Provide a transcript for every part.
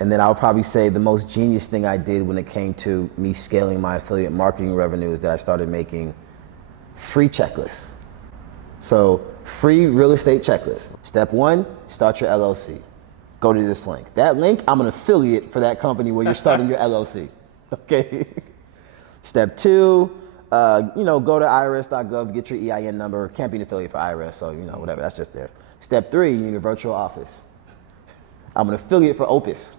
And then I'll probably say the most genius thing I did when it came to me scaling my affiliate marketing revenue is that I started making free checklists. So free real estate checklist. Step 1, start your LLC. Go to this link. That link, I'm an affiliate for that company where you're starting your LLC. Okay. Step 2, go to irs.gov, get your EIN number. Can't be an affiliate for IRS, so whatever, that's just there. Step 3, you need a virtual office. I'm an affiliate for Opus.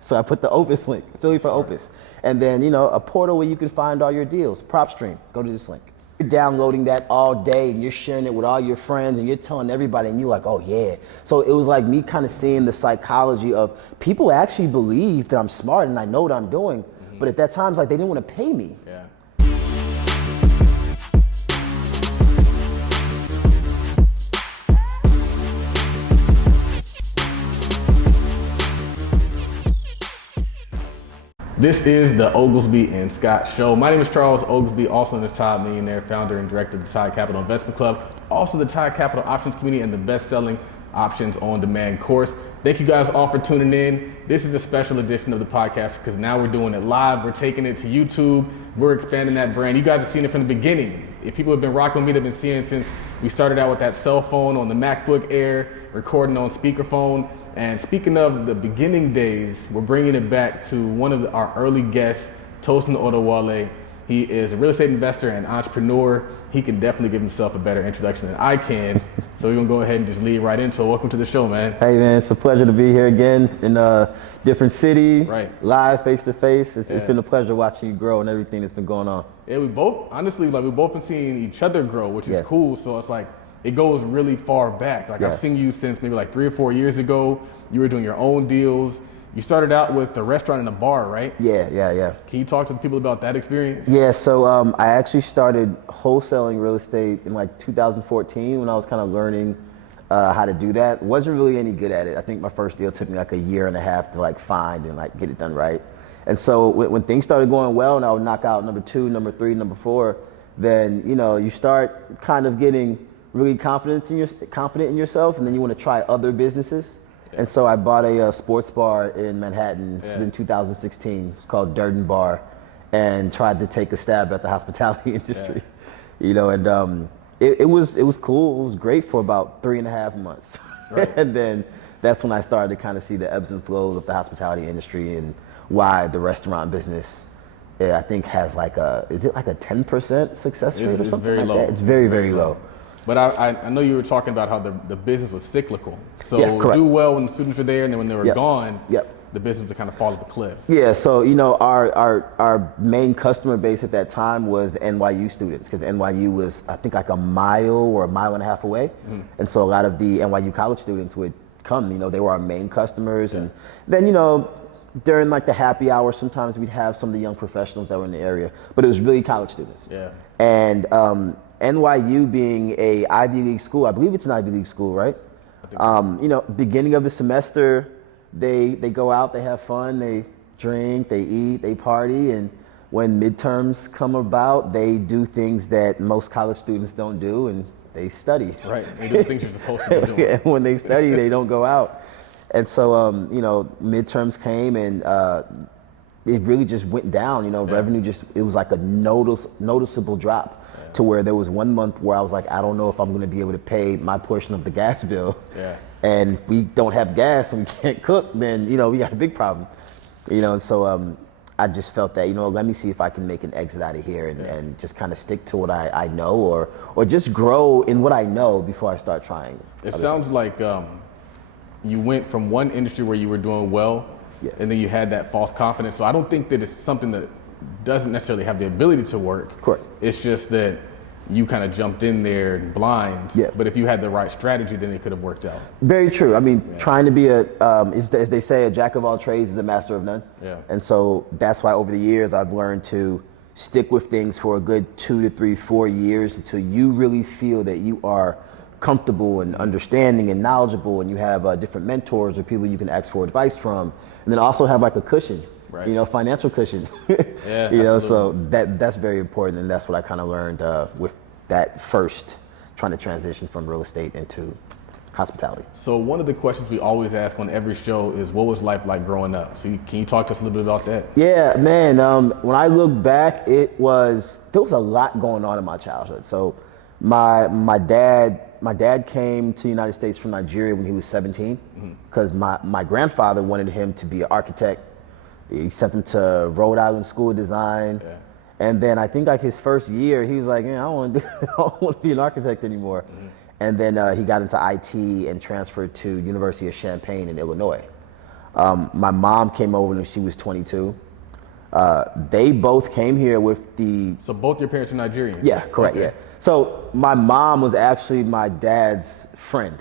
So I put the Opus link, affiliate for Opus. And then, a portal where you can find all your deals. PropStream, go to this link. You're downloading that all day and you're sharing it with all your friends and you're telling everybody and you're like, oh yeah. So it was like me kind of seeing the psychology of people actually believe that I'm smart and I know what I'm doing. But at that time, it's like they didn't want to pay me. Yeah. This is the Oglesby and Scott Show. My name is Charles Oglesby, also known as Todd Millionaire, founder and director of the Todd Capital Investment Club, also the Todd Capital Options Community and the best-selling Options on Demand course. Thank you guys all for tuning in. This is a special edition of the podcast because now we're doing it live. We're taking it to YouTube. We're expanding that brand. You guys have seen it from the beginning. If people have been rocking with me, they've been seeing since we started out with that cell phone on the MacBook Air, recording on speakerphone. And speaking of the beginning days, we're bringing it back to one of our early guests, Tosin Oduwole. He is a real estate investor and entrepreneur. He can definitely give himself a better introduction than I can. So we're gonna go ahead and just lead right into it. Welcome to the show, man. Hey man, it's a pleasure to be here again in a different city, right? Live, face to face. It's been a pleasure watching you grow and everything that's been going on. Yeah, we've both been seeing each other grow, which is cool. So it's like, it goes really far back. Like I've seen you since maybe like 3 or 4 years ago. You were doing your own deals. You started out with the restaurant and a bar, right? Yeah. Can you talk to the people about that experience? Yeah, so I actually started wholesaling real estate in like 2014 when I was kind of learning how to do that. Wasn't really any good at it. I think my first deal took me like a year and a half to like find and like get it done right. And so when things started going well and I would knock out number 2, number 3, number 4, then you start kind of getting really confident in yourself, and then you want to try other businesses. And so I bought a sports bar in Manhattan in 2016. It's called Durden Bar, and tried to take a stab at the hospitality industry. It was cool. It was great for about 3.5 months. Right. And then that's when I started to kind of see the ebbs and flows of the hospitality industry and why the restaurant business, I think, has like is it like a 10% success rate or something very like low. that? It's very, very low. But I know you were talking about how the business was cyclical. So do well when the students were there, and then when they were gone, the business would kind of fall off a cliff. Yeah, so our main customer base at that time was NYU students, because NYU was, I think, like a mile or a mile and a half away. And so a lot of the NYU college students would come, they were our main customers. And then, during like the happy hour, sometimes we'd have some of the young professionals that were in the area, but it was really college students. Yeah. And NYU being a Ivy League school, I believe it's an Ivy League school, right? I think so. Beginning of the semester, they go out, they have fun, they drink, they eat, they party, and when midterms come about, they do things that most college students don't do, and they study. Right, they do the things you're supposed to be doing. And when they study, they don't go out. And so, midterms came, and it really just went down. Revenue it was like a noticeable drop. To where there was 1 month where I was like, I don't know if I'm going to be able to pay my portion of the gas bill. Yeah. And we don't have gas and we can't cook, then, we got a big problem. And so I just felt that, let me see if I can make an exit out of here and just kind of stick to what I know or just grow in what I know before I start trying. It sounds like you went from one industry where you were doing well and then you had that false confidence. So I don't think that it's something that doesn't necessarily have the ability to work. Correct. It's just that you kind of jumped in there blind. Yeah. But if you had the right strategy, then it could have worked out. Very true. I mean, trying to be as they say, a jack of all trades is a master of none. Yeah. And so that's why over the years I've learned to stick with things for a good 2 to 3, 4 years until you really feel that you are comfortable and understanding and knowledgeable, and you have different mentors or people you can ask for advice from, and then also have like a cushion. Right. Financial cushion. Yeah, so that's very important, and that's what I kind of learned with that first, trying to transition from real estate into hospitality. So one of the questions we always ask on every show is, what was life like growing up? So can you talk to us a little bit about that? Yeah, man. When I look back, there was a lot going on in my childhood. So my dad came to the United States from Nigeria when he was 17 because my grandfather wanted him to be an architect. He sent him to Rhode Island School of Design. Yeah. And then I think like his first year, he was like, I don't want to be an architect anymore. And then he got into IT and transferred to University of Champaign in Illinois. My mom came over when she was 22. They both came here with the... So both your parents are Nigerian? Yeah, correct, okay. yeah. So my mom was actually my dad's friend.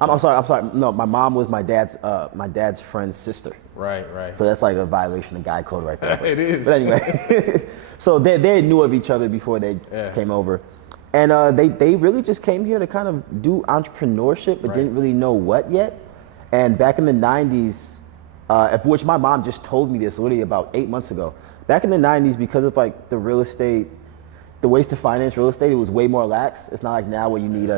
Okay. I'm sorry. No, my mom was my dad's friend's sister. Right. So that's like a violation of guy code right there. It is. But anyway, so they knew of each other before they came over. And they really just came here to kind of do entrepreneurship, but didn't really know what yet. And back in the 90s, of which my mom just told me this literally about 8 months ago. Back in the 90s, because of like the real estate, the ways to finance real estate, it was way more lax. It's not like now where you need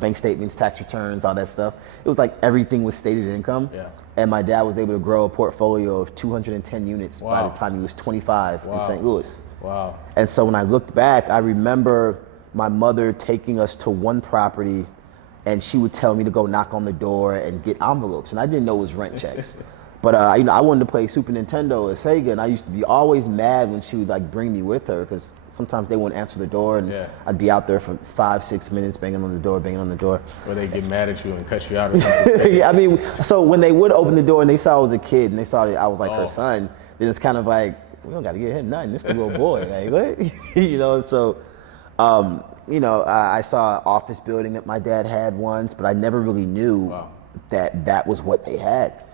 bank statements, tax returns, all that stuff. It was like everything was stated income. Yeah. And my dad was able to grow a portfolio of 210 units by the time he was 25 in St. Louis. Wow. And so when I looked back, I remember my mother taking us to one property and she would tell me to go knock on the door and get envelopes. And I didn't know it was rent checks. But I wanted to play Super Nintendo or Sega, and I used to be always mad when she would like bring me with her because sometimes they wouldn't answer the door, and I'd be out there for 5-6 minutes banging on the door. Or they get mad at you and cut you out or something. Yeah, I mean, so when they would open the door and they saw I was a kid and they saw that I was like her son, then it's kind of like, we don't got to get him nothing. This is a little boy. Like, what? So, I saw an office building that my dad had once, but I never really knew that was what they had.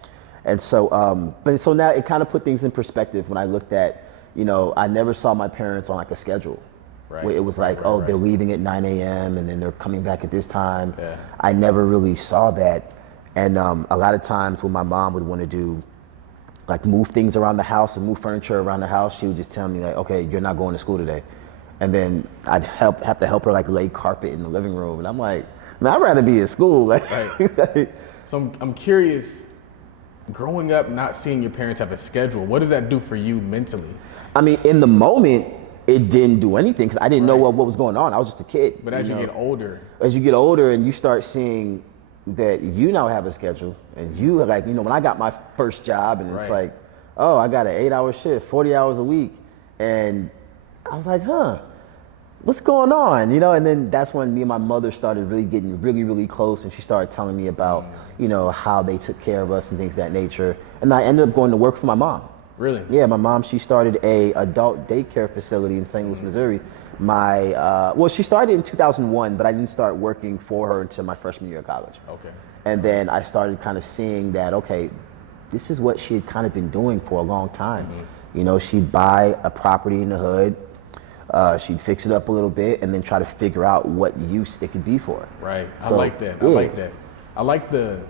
And so, so now it kind of put things in perspective when I looked at, I never saw my parents on like a schedule. Right. Where it was like, they're leaving at 9 a.m. and then they're coming back at this time. Yeah. I never really saw that. And a lot of times when my mom would want to do, like move things around the house and move furniture around the house, she would just tell me like, okay, you're not going to school today. And then I'd have to help her like lay carpet in the living room. And I'm like, man, I'd rather be at school. Right. So I'm curious, growing up, not seeing your parents have a schedule, what does that do for you mentally? I mean, in the moment, it didn't do anything because I didn't know what was going on. I was just a kid. But as you get older and you start seeing that you now have a schedule and you are like, when I got my first job and it's like, oh, I got an 8-hour shift, 40 hours a week. And I was like, what's going on? And then that's when me and my mother started really getting really close, and she started telling me about, how they took care of us and things of that nature. And I ended up going to work for my mom. Really? Yeah, my mom, she started a adult daycare facility in St. Louis, Missouri. She started in 2001, but I didn't start working for her until my freshman year of college. Okay. And then I started kind of seeing that, okay, this is what she had kind of been doing for a long time. She'd buy a property in the hood, she'd fix it up a little bit and then try to figure out what use it could be for. Right. I like that. I like the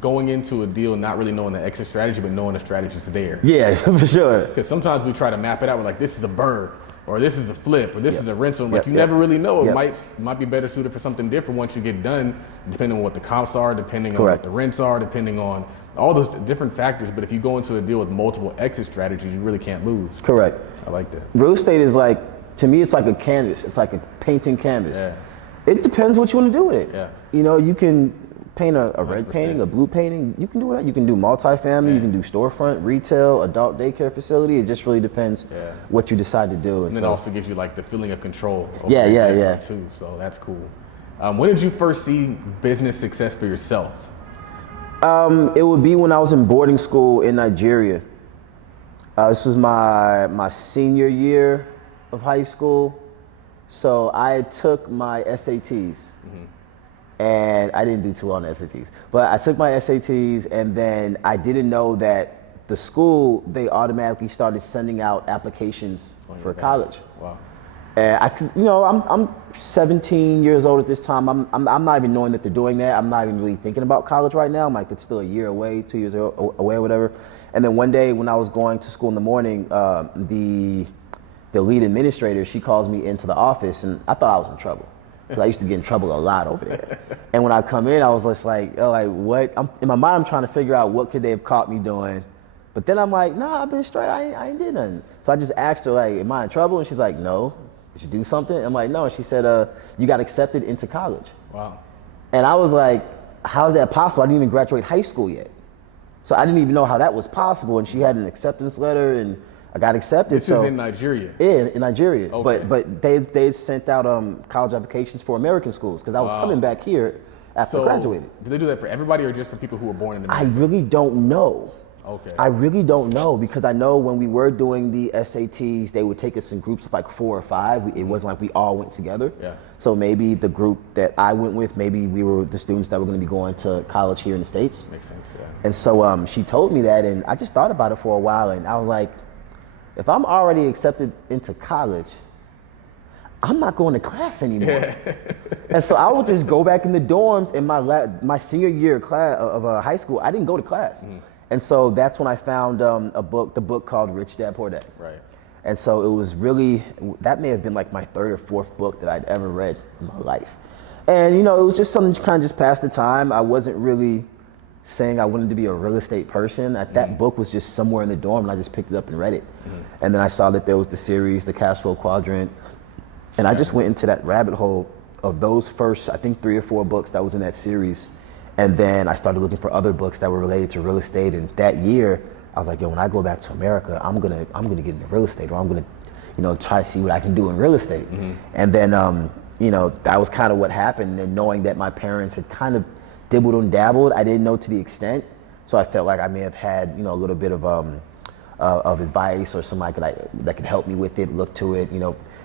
going into a deal not really knowing the exit strategy, but knowing the strategy's there. Yeah, for sure. Because sometimes we try to map it out. We're like, this is a bird, or this is a flip, or this is a rental. Like you never really know. It might be better suited for something different once you get done, depending on what the comps are, depending on what the rents are, depending on all those different factors. But if you go into a deal with multiple exit strategies, you really can't lose. Correct. I like that. Real estate is like, to me, it's like a canvas. It's like a painting canvas. Yeah. It depends what you want to do with it. Yeah. You can paint a red painting, a blue painting. You can do that. You can do multifamily. You can do storefront, retail, adult daycare facility. It just really depends what you decide to do. And it also gives you like the feeling of control. Yeah. Too. So that's cool. When did you first see business success for yourself? It would be when I was in boarding school in Nigeria. This was my senior year of high school. So I took my SATs. And I didn't do too well on the SATs. But I took my SATs, and then I didn't know that the school, they automatically started sending out applications for college. Wow. And I'm 17 years old at this time. I'm not even knowing that they're doing that. I'm not even really thinking about college right now. I'm like, it's still a year away, 2 years away or whatever. And then one day when I was going to school in the morning, the lead administrator, she calls me into the office, and I thought I was in trouble. because I used to get in trouble a lot over there. And when I come in, I was just like, oh, like what? In my mind, I'm trying to figure out what could they have caught me doing. But then I'm like, nah, I've been straight. I ain't did nothing. So I just asked her, like, am I in trouble? And she's like, no. Did you do something? I'm like, no. And she said, you got accepted into college. Wow. And I was like, how is that possible? I didn't even graduate high school yet. So I didn't even know how that was possible. And she had an acceptance letter, and I got accepted. This is in Nigeria? Yeah, in Nigeria. Okay. But they sent out college applications for American schools, because I was coming back here after graduating. Do they do that for everybody or just for people who were born in America? I really don't know. Okay. I really don't know, because I know when we were doing the SATs, they would take us in groups of like 4 or 5. It wasn't like we all went together. Yeah. So maybe the group that I went with, maybe we were the students that were going to be going to college here in the States. Makes sense, yeah. And so she told me that, and I just thought about it for a while, and I was like, if I'm already accepted into college, I'm not going to class anymore. Yeah. And so I would just go back in the dorms in my senior year of high school. I didn't go to class. Mm-hmm. And so that's when I found the book called Rich Dad Poor Dad. Right. And so it was really, that may have been like my 3rd or 4th book that I'd ever read in my life. And it was just something to kind of just pass the time. I wasn't really saying I wanted to be a real estate person. That book was just somewhere in the dorm, and I just picked it up and read it. Mm-hmm. And then I saw that there was the series, the Cash Flow Quadrant. And I just went into that rabbit hole of those first, I think 3 or 4 books that was in that series. And then I started looking for other books that were related to real estate. And that year, I was like, yo, when I go back to America, I'm gonna get into real estate, or I'm gonna, try to see what I can do in real estate. Mm-hmm. And then, that was kind of what happened. And knowing that my parents had kind of dibbled and dabbled, I didn't know to the extent. So I felt like I may have had, a little bit of advice, or somebody that could help me with it, look to it.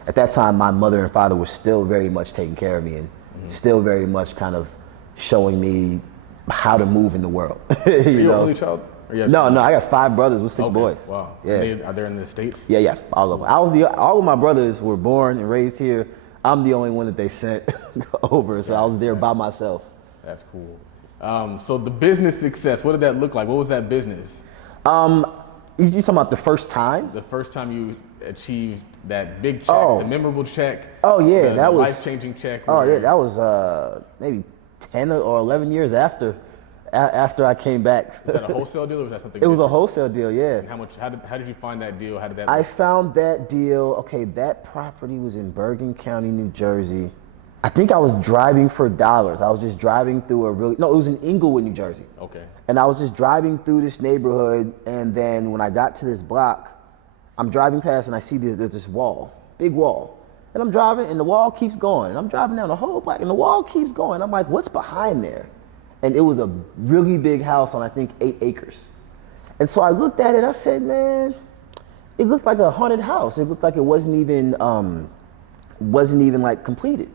At that time, my mother and father were still very much taking care of me, and still very much kind of showing me how to move in the world. Are you an only child? No, I got 5 brothers with 6 boys. Wow. Yeah. Are they in the States? Yeah, all of them. All of my brothers were born and raised here. I'm the only one that they sent over, so I was there by myself. That's cool. So the business success, what did that look like? What was that business? You talking about the first time? The first time you achieved that big check, the memorable check. Oh yeah, that was life-changing check. Oh yeah, that was maybe 10 or 11 years after I came back. Was that a wholesale deal, or was that something? It was a wholesale deal, yeah. And how did you find that deal? How did that? I found that deal. Okay, that property was in Bergen County, New Jersey. I think I was driving for dollars. I was just driving through it was in Inglewood, New Jersey. Okay. And I was just driving through this neighborhood, and then when I got to this block, I'm driving past and I see there's this wall, big wall. And I'm driving and the wall keeps going. And I'm driving down the whole block and the wall keeps going. I'm like, what's behind there? And it was a really big house on, I think, 8 acres. And so I looked at it, I said, man, it looked like a haunted house. It looked like it wasn't even like completed.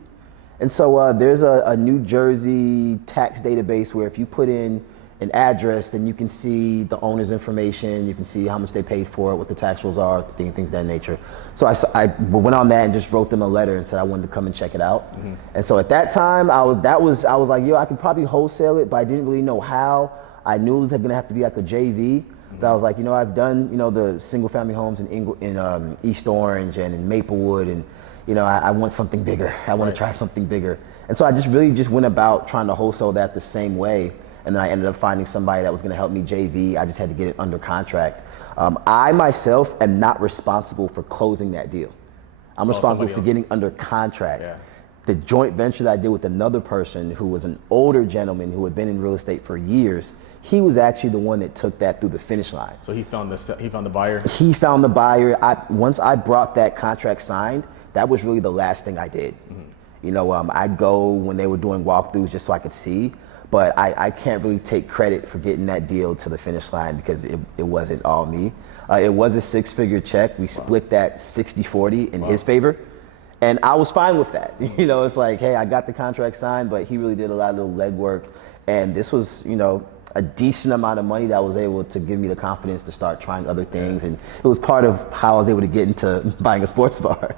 And so there's a New Jersey tax database where if you put in an address, then you can see the owner's information, you can see how much they paid for it, what the tax rolls are, things of that nature. So I went on that and just wrote them a letter and said I wanted to come and check it out. Mm-hmm. And so at that time, I was like, yo, I could probably wholesale it, but I didn't really know how. I knew it was gonna have to be like a JV, but I was like, I've done, the single family homes in East Orange and in Maplewood, and I want something bigger. I want to try something bigger. And so I just went about trying to wholesale that the same way. And then I ended up finding somebody that was going to help me JV. I just had to get it under contract. I myself am not responsible for closing that deal. I'm responsible for getting under contract. Yeah. The joint venture that I did with another person who was an older gentleman who had been in real estate for years, he was actually the one that took that through the finish line. So he found the buyer? He found the buyer. Once I brought that contract signed, that was really the last thing I did. Mm-hmm. I'd go when they were doing walkthroughs just so I could see. But I can't really take credit for getting that deal to the finish line because it wasn't all me. It was a 6-figure check. We split that 60-40 in his favor. And I was fine with that. It's like, hey, I got the contract signed, but he really did a lot of the legwork. And this was, a decent amount of money that was able to give me the confidence to start trying other things. And it was part of how I was able to get into buying a sports bar.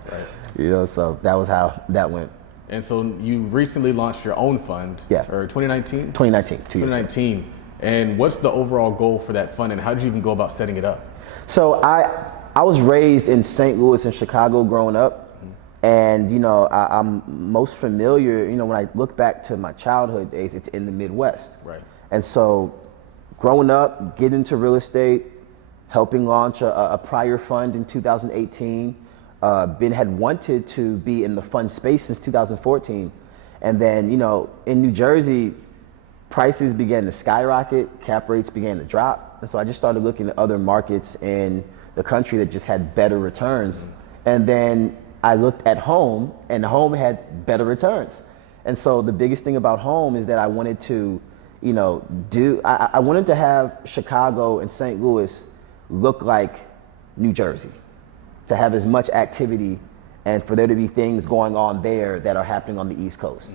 Right. So that was how that went. And so you recently launched your own fund, or 2019? 2019, 2019. And what's the overall goal for that fund, and how did you even go about setting it up? So I was raised in St. Louis and Chicago growing up, And, you know, I'm most familiar, you know, when I look back to my childhood days, it's in the Midwest. Right. And so growing up, getting into real estate, helping launch a prior fund in 2018, had wanted to be in the fund space since 2014. And then, you know, in New Jersey, prices began to skyrocket, cap rates began to drop. And so I just started looking at other markets in the country that just had better returns. And then I looked at home, and home had better returns. And so the biggest thing about home is that I wanted to, you know, I wanted to have Chicago and St. Louis look like New Jersey, to have as much activity and for there to be things going on there that are happening on the East Coast.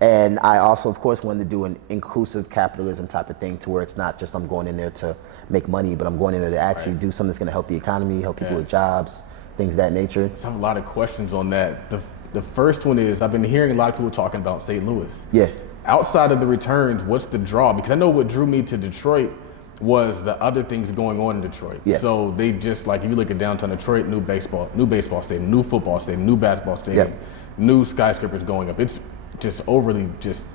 And I also, of course, wanted to do an inclusive capitalism type of thing, to where it's not just I'm going in there to make money, but I'm going in there to actually do something that's going to help the economy, help people with jobs, things of that nature. So I have a lot of questions on that. The first one is, I've been hearing a lot of people talking about St. Louis. Yeah. Outside of the returns, what's the draw? Because I know what drew me to Detroit was the other things going on in Detroit. Yeah. So they just, like, if you look at downtown Detroit, new baseball stadium, new football stadium, new basketball stadium, new skyscrapers going up. It's just overly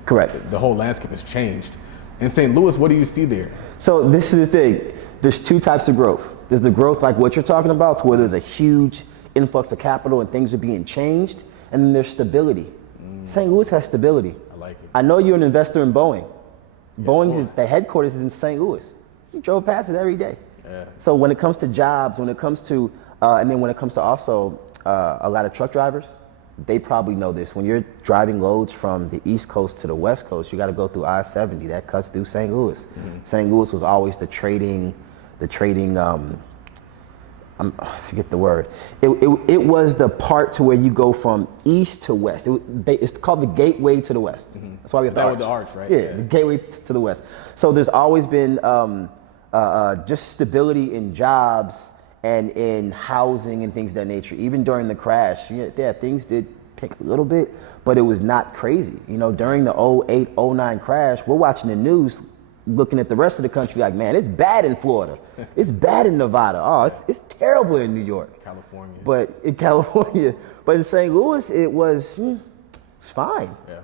correct. The whole landscape has changed. In St. Louis, what do you see there? So this is the thing. There's two types of growth. There's the growth like what you're talking about, to where there's a huge influx of capital and things are being changed. And then there's stability. St. Louis has stability. I like it. I know you're an investor in Boeing. The headquarters is in St. Louis. You drove past it every day. Yeah. So when it comes to jobs, when it comes to, and then when it comes to also a lot of truck drivers, they probably know this. When you're driving loads from the East Coast to the West Coast, you got to go through I-70. That cuts through St. Louis. St. Louis was always the trading, I forget the word. It was the part to where you go from east to west. It's called the gateway to the west. That's why we have the arch. The arch, right? Yeah, the gateway to the west. So there's always been just stability in jobs and in housing and things of that nature. Even during the crash, things did pick a little bit, but it was not crazy. You know, during the 08, 09 crash, we're watching the news, looking at the rest of the country like, man, it's bad in Florida. It's bad in Nevada. Oh, it's terrible in New York. California. But in California, but in St. Louis, it's fine. Yeah.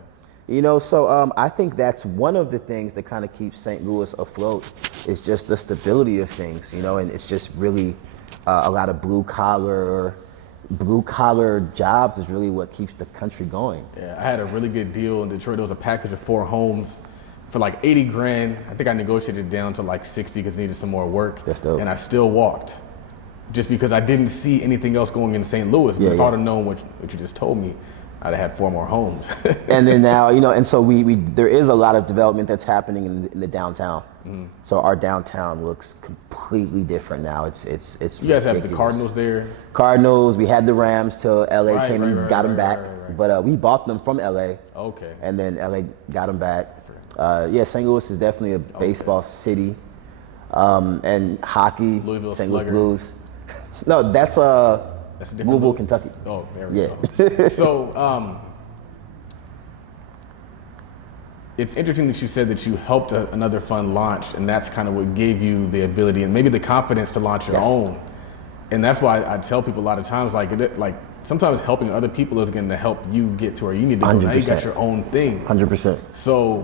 You know, so I think that's one of the things that kind of keeps St. Louis afloat, is just the stability of things, you know, and it's just really a lot of blue collar jobs is really what keeps the country going. Yeah, I had a really good deal in Detroit. It was a package of 4 homes for like 80 grand. I think I negotiated it down to like 60 because I needed some more work. That's dope. And I still walked, just because I didn't see anything else going in St. Louis. But if I would have known what you just told me, I'd have had 4 more homes. And then now, you know, and so there is a lot of development that's happening in the downtown. So our downtown looks completely different now. It's You guys ridiculous. have the Cardinals there. Cardinals. We had the Rams till LA came and got them back, right. but we bought them from LA. Okay. And then LA got them back. St. Louis is definitely a baseball city, and hockey. Louisville St. Louis Slugger. Blues. No, that's a different Louisville, Louis? Kentucky. Oh, there we go. So it's interesting that you said that you helped another fund launch, and that's kind of what gave you the ability and maybe the confidence to launch your own. And that's why I tell people a lot of times, like sometimes helping other people is going to help you get to where you need to go. Now you got your own thing. 100%. So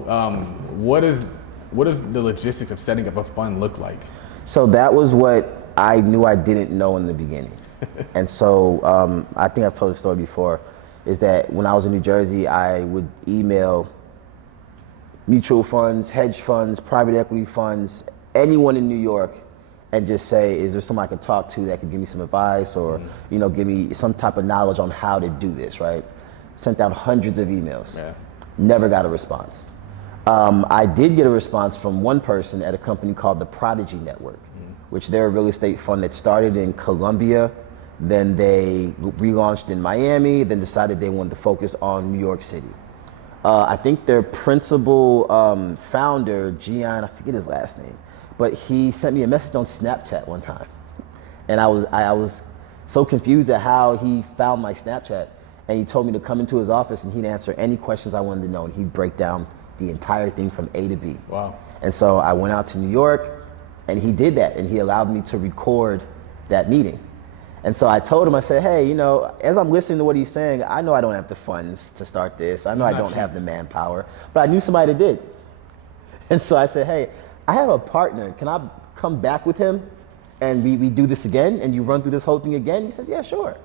what does the logistics of setting up a fund look like? So that was what I knew I didn't know in the beginning. And so I think I've told the story before, is that when I was in New Jersey, I would email mutual funds, hedge funds, private equity funds, anyone in New York, and just say, is there someone I can talk to that could give me some advice, or you know, give me some type of knowledge on how to do this, right? Sent out hundreds of emails. Yeah. Never got a response. I did get a response from one person at a company called the Prodigy Network, which they're a real estate fund that started in Columbia, then they relaunched in Miami, then decided they wanted to focus on New York City. I think their principal founder, Gian, I forget his last name, but he sent me a message on Snapchat one time. And I was so confused at how he found my Snapchat, and he told me to come into his office and he'd answer any questions I wanted to know, and he'd break down the entire thing from A to B. Wow. And so I went out to New York, and he did that, and he allowed me to record that meeting. And so I told him, I said, hey, you know, as I'm listening to what he's saying, I know I don't have the funds to start this. I know I don't have the manpower, but I knew somebody that did. And so I said, hey, I have a partner. Can I come back with him and we do this again and you run through this whole thing again? He says, yeah, sure.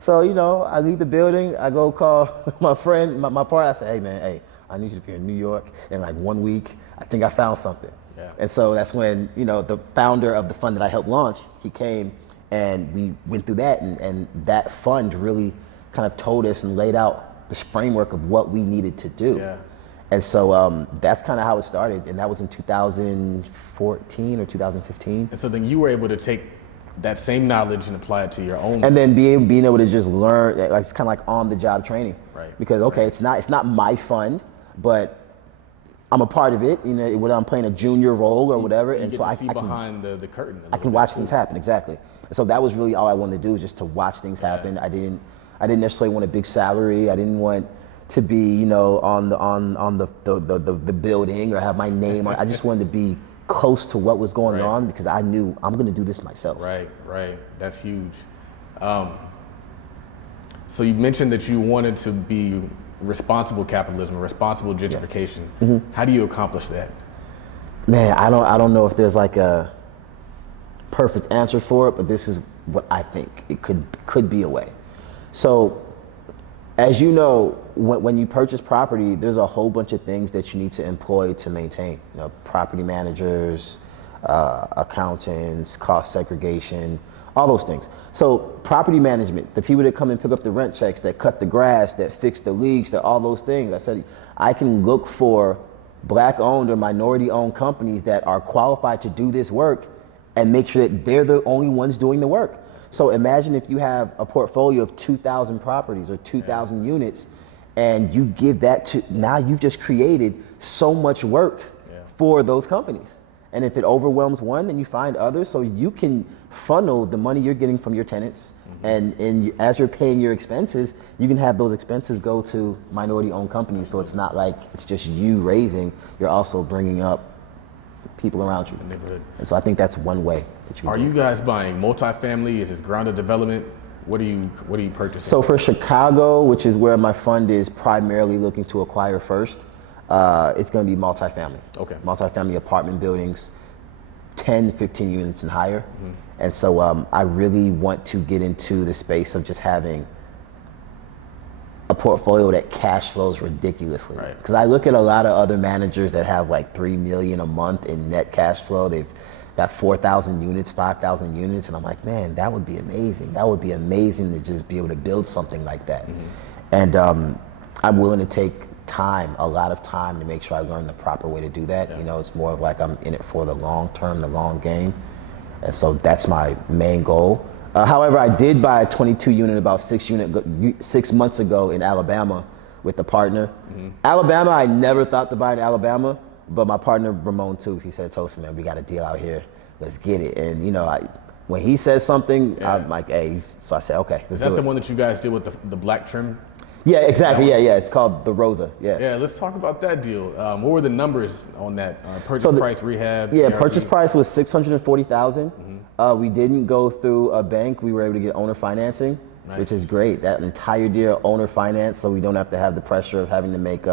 So, you know, I leave the building, I go call my friend, my partner. I say, hey, man, hey, I need you to be in New York in like 1 week. I think I found something. Yeah. And so that's when, you know, the founder of the fund that I helped launch, he came and we went through that. And that fund really kind of told us and laid out this framework of what we needed to do. Yeah. And so that's kind of how it started. And that was in 2014 or 2015. And so then you were able to take that same knowledge and apply it to your own. And then being able to just learn, like, it's kind of like on the job training. Right. Because, okay, it's not my fund, but I'm a part of it, you know, whether I'm playing a junior role or whatever. And so I see behind the curtain. I can watch things happen, exactly. And so that was really all I wanted to do, just to watch things happen. I didn't necessarily want a big salary. I didn't want to be, you know, on the building or have my name on. I just wanted to be close to what was going on because I knew I'm going to do this myself. Right. That's huge. So you mentioned that you wanted to be responsible capitalism, responsible gentrification. Yeah. Mm-hmm. How do you accomplish that? Man, I don't know if there's like a perfect answer for it, but this is what I think it could be a way. So, as you know, when you purchase property, there's a whole bunch of things that you need to employ to maintain. You know, property managers, accountants, cost segregation, all those things. So property management, the people that come and pick up the rent checks, that cut the grass, that fix the leaks, that all those things. I said, I can look for Black-owned or minority-owned companies that are qualified to do this work and make sure that they're the only ones doing the work. So imagine if you have a portfolio of 2,000 properties or 2,000 units, and you give that to, now you've just created so much work for those companies. And if it overwhelms one, then you find others, so you can funnel the money you're getting from your tenants, and as you're paying your expenses, you can have those expenses go to minority-owned companies, so it's not like it's just you raising, you're also bringing up people around you. The neighborhood. And so I think that's one way that you. Are you guys buying multifamily? Is this grounded development? What are you purchasing? So for Chicago, which is where my fund is primarily looking to acquire first, it's going to be multifamily. Okay. Multifamily apartment buildings, 10, 15 units and higher. Mm-hmm. And so I really want to get into the space of just having a portfolio that cash flows ridiculously. Because I look at a lot of other managers that have like $3 million a month in net cash flow. They've got 4,000 units, 5,000 units, and I'm like, man, that would be amazing. That would be amazing to just be able to build something like that. Mm-hmm. And I'm willing to take time, a lot of time, to make sure I learn the proper way to do that. Yeah. You know, it's more of like I'm in it for the long term, the long game. And so that's my main goal. However, I did buy a 22 unit about 6 months ago in Alabama with a partner. Mm-hmm. Alabama, I never thought to buy in Alabama, but my partner, Ramon Tukes, he said, Tosin, man, we got a deal out here. Let's get it. And, you know, when he says something, I'm like, hey, so I said, okay, let's do it. Is that the one that you guys did with the black trim? Yeah, exactly. Yeah. It's called the Rosa. Yeah, let's talk about that deal. What were the numbers on that? Purchase price, rehab? Yeah, purchase price was $640,000. Mm-hmm. We didn't go through a bank. We were able to get owner financing, which is great. That entire deal, owner finance, so we don't have to have the pressure of having to make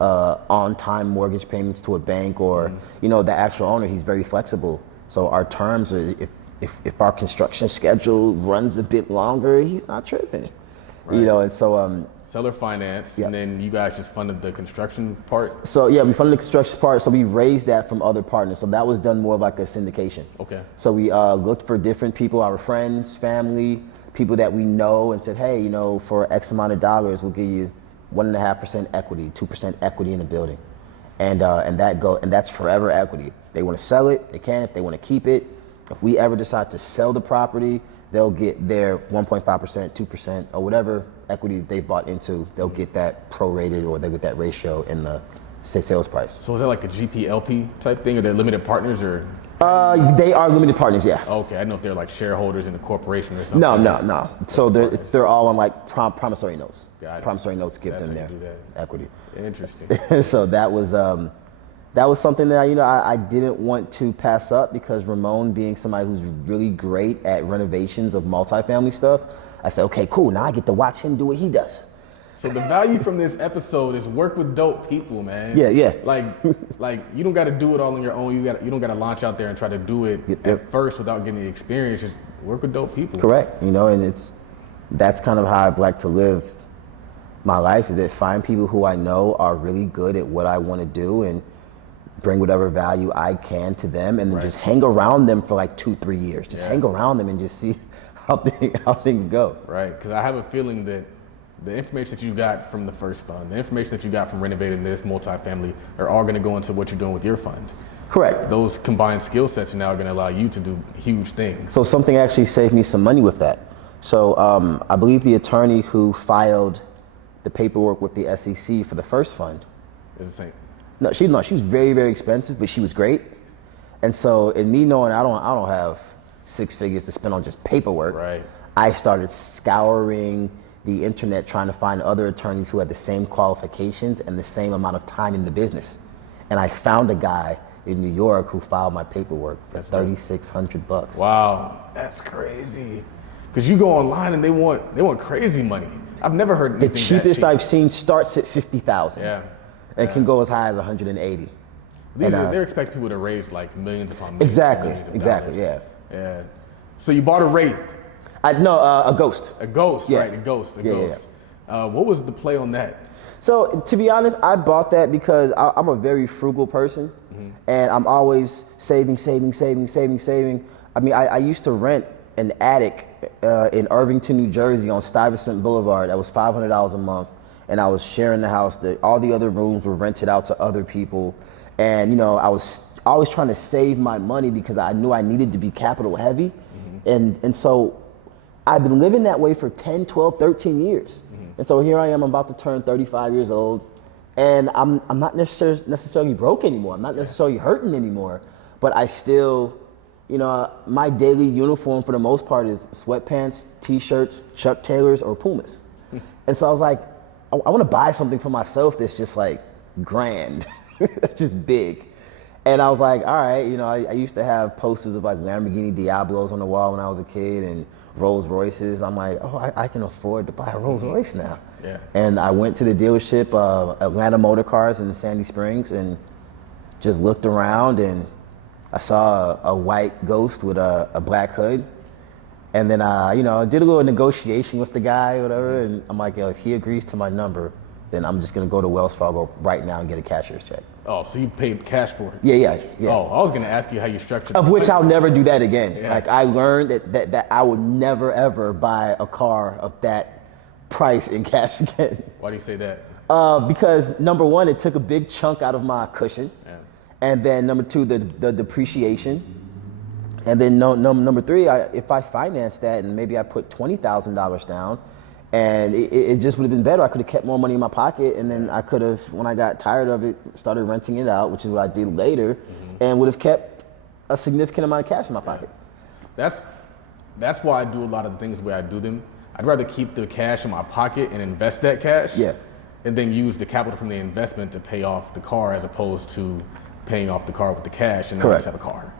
on-time mortgage payments to a bank or, you know, the actual owner. He's very flexible. So our terms are, if our construction schedule runs a bit longer, he's not tripping. Right. You know, and so seller finance, and then you guys just funded the construction part. So yeah, we funded the construction part. So we raised that from other partners. So that was done more like a syndication. Okay. So we looked for different people, our friends, family, people that we know, and said, hey, you know, for X amount of dollars, we'll give you 1.5% equity, 2% equity in the building, and that's forever equity. They want to sell it, they can. If they want to keep it, if we ever decide to sell the property, they'll get their 1.5%, 2%, or whatever equity that they've bought into. They'll get that prorated, or they get that ratio in the sales price. So is that like a GPLP type thing, or they're limited partners, or? They are limited partners, yeah. Okay, I don't know if they're like shareholders in the corporation or something. No. So they're all on like promissory notes. Got it. Promissory notes give them their equity. Interesting. So that was that was something that I didn't want to pass up, because Ramon, being somebody who's really great at renovations of multifamily stuff, I said, okay, cool. Now I get to watch him do what he does. So the value from this episode is work with dope people, man. Yeah. Like you don't got to do it all on your own. You don't got to launch out there and try to do it at first without getting the experience. Just work with dope people. Correct. And that's kind of how I've liked to live my life, is that find people who I know are really good at what I want to do and bring whatever value I can to them, and then just hang around them for like 2-3 years. Just hang around them and just see how things go. Right. Because I have a feeling that the information that you got from the first fund, the information that you got from renovating this multifamily, are all going to go into what you're doing with your fund. Correct. Those combined skill sets are now going to allow you to do huge things. So something actually saved me some money with that. So I believe the attorney who filed the paperwork with the SEC for the first fund is the same. No, she was very, very expensive, but she was great. And so, in me knowing I don't have 6 figures to spend on just paperwork, right, I started scouring the internet trying to find other attorneys who had the same qualifications and the same amount of time in the business. And I found a guy in New York who filed my paperwork for $3,600. Wow, that's crazy. Because you go online and they want crazy money. I've never heard anything the cheapest that cheap. I've seen starts at $50,000. Yeah. And can go as high as 180. They're expecting people to raise like millions upon millions. Exactly. Yeah. Yeah. So you bought a Wraith. A Ghost. A Ghost, yeah. right? A Ghost. Yeah. What was the play on that? So to be honest, I bought that because I'm a very frugal person, and I'm always saving. I mean, I used to rent an attic in Irvington, New Jersey, on Stuyvesant Boulevard. That was $500 a month, and I was sharing the house. All the other rooms were rented out to other people, and I was always trying to save my money because I knew I needed to be capital heavy, and so I've been living that way for 10, 12, 13 years. And so here I am, I'm about to turn 35 years old, and I'm not necessarily broke anymore. I'm not necessarily hurting anymore, but I still, my daily uniform for the most part is sweatpants, t-shirts, Chuck Taylors, or Pumas. And so I was like, I want to buy something for myself that's just like grand, that's just big. And I was like, all right, I used to have posters of like Lamborghini Diablos on the wall when I was a kid, and Rolls Royces. I'm like, oh, I can afford to buy a Rolls Royce now. Yeah. And I went to the dealership, Atlanta Motor Cars in Sandy Springs, and just looked around, and I saw a white Ghost with a black hood. And then I did a little negotiation with the guy or whatever, and I'm like, if he agrees to my number, then I'm just gonna go to Wells Fargo right now and get a cashier's check. Oh, so you paid cash for it? Yeah. Oh, I was gonna ask you how you structured. Of which I'll never do that again. Yeah. Like, I learned that I would never ever buy a car of that price in cash again. Why do you say that? Because number one, it took a big chunk out of my cushion, and then number two, the depreciation, and then number three, if I financed that and maybe I put $20,000 down, and it just would have been better. I could have kept more money in my pocket, and then I could have, when I got tired of it, started renting it out, which is what I did later, and would have kept a significant amount of cash in my pocket. That's why I do a lot of the things the way I do them. I'd rather keep the cash in my pocket and invest that cash, and then use the capital from the investment to pay off the car, as opposed to paying off the car with the cash and then just have a car.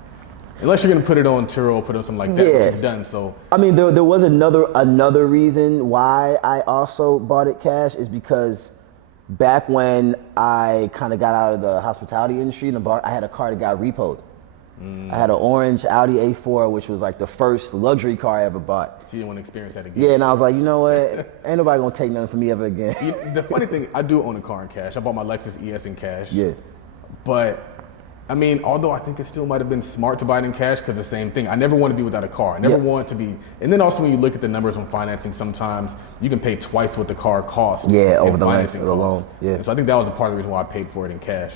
Unless you're gonna put it on Turo, put it on something like that, which you've done. So I mean, there was another reason why I also bought it cash, is because back when I kind of got out of the hospitality industry in the bar, I had a car that got repoed. I had an orange Audi A4, which was like the first luxury car I ever bought. So you didn't want to experience that again. Yeah, and I was like, you know what? Ain't nobody gonna take nothing from me ever again. The funny thing, I do own a car in cash. I bought my Lexus ES in cash. Yeah. But I mean, although I think it still might have been smart to buy it in cash, because the same thing. I never want to be without a car. I never want to be. And then also, when you look at the numbers on financing, sometimes you can pay twice what the car costs. Yeah, over the length of the loan. Yeah. And so I think that was a part of the reason why I paid for it in cash.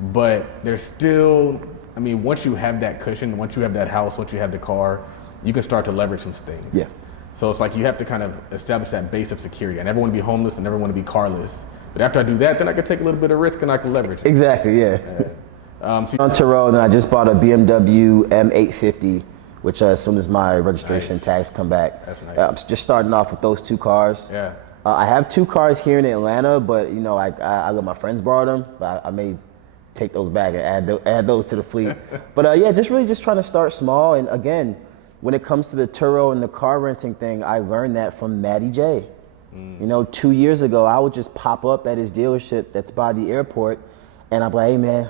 But there's still, I mean, once you have that cushion, once you have that house, once you have the car, you can start to leverage some things. Yeah. So it's like you have to kind of establish that base of security. I never want to be homeless. I never want to be carless. But after I do that, then I can take a little bit of risk and I can leverage it. Exactly. Yeah. On Turo, then I just bought a BMW M850, which as soon as my registration tags come back, that's nice. I'm just starting off with those two cars. Yeah. I have two cars here in Atlanta, but I let my friends borrow them. But I made take those back and add those to the fleet. But yeah, just trying to start small. And again, when it comes to the Turo and the car renting thing, I learned that from Matty J. 2 years ago, I would just pop up at his dealership that's by the airport, and I'm like, hey man,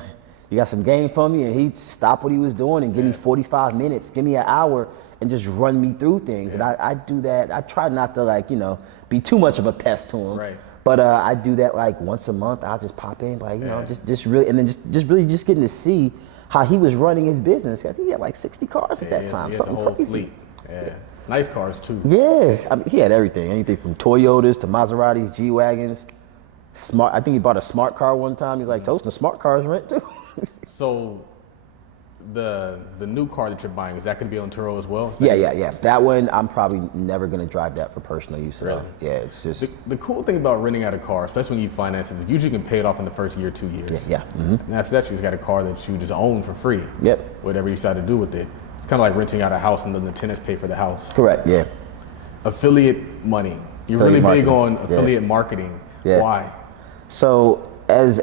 you got some game for me? And he'd stop what he was doing and give me 45 minutes, give me an hour, and just run me through things. And I do that. I try not to be too much of a pest to him. Right. But I do that like once a month. I'll just pop in, just really, and then just getting to see how he was running his business. I think he had like 60 cars at that time, something crazy. Fleet. Yeah. Nice cars too. Yeah, I mean, he had everything from Toyotas to Maseratis, G-Wagons. I think he bought a smart car one time. He's like, Tosin, the smart cars rent too. So the new car that you're buying, is that going to be on Turo as well? Yeah. That one, I'm probably never going to drive that for personal use. Really? Yeah, it's just... The cool thing about renting out a car, especially when you finance it, is usually you can pay it off in the first year, 2 years. Yeah. Mm-hmm. And after that, you just got a car that you just own for free. Yep. Whatever you decide to do with it. It's kind of like renting out a house and then the tenants pay for the house. Correct, yeah. Affiliate money. You're Affiliate really big marketing. on affiliate marketing. Yeah. Why? So as